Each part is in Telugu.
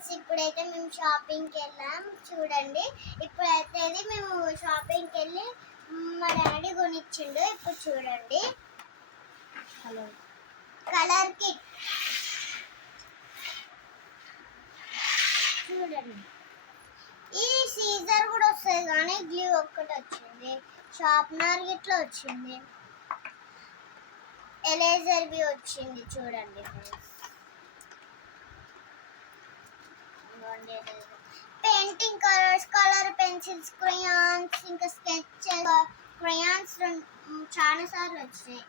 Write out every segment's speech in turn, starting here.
ఫ్రెండ్స్, ఇప్పుడైతే మేము షాపింగ్కి వెళ్ళాం చూడండి. ఇప్పుడైతే మేము షాపింగ్కి వెళ్ళి మా డాడీ కొనిచ్చిండు. ఇప్పుడు చూడండి, కలర్ కిట్ చూడండి. ఈ సీజర్ కూడా వస్తుంది కానీ గ్లూ ఒక్కటి వచ్చింది. షార్ప్నర్ గిట్లా వచ్చింది, ఎరేజర్ బి వచ్చింది చూడండి friends. Painting colours, colour pencils, crayons, ఇంకా స్కెచ్ క్రయాన్స్ చాలా సార్లు వచ్చినాయి.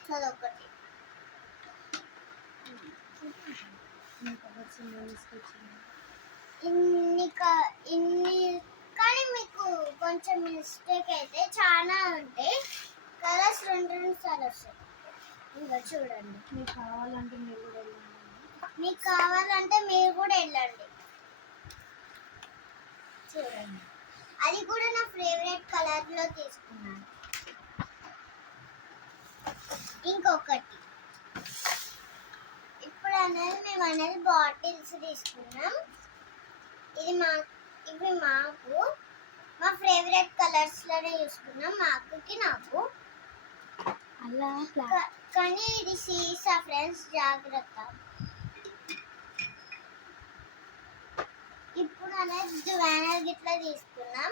అదొకటి ఇన్ని కానీ మీకు కొంచెం మిస్టేక్ అయితే చాలా ఉంటాయి. కలర్స్ రెండు సార్లు వస్తాయి. ఇంకా చూడండి, మీకు కావాలంటే మీరు కూడా వెళ్ళండి చూడండి. అది కూడా నా ఫేవరెట్ కలర్ లో తీసుకున్నాను. ఇంకొకటి ఇప్పుడు మేము అనేది బాటిల్స్ తీసుకున్నాం. ఇవి మాకు మా ఫేవరెట్ కలర్స్ లోనే తీసుకున్నాం, మా అక్కకి నాకు. కానీ ఇది సీసా ఫ్రెండ్స్, జాగ్రత్త. ఇప్పుడు అనేది జువానర్ గిట్లా తీసుకున్నాం.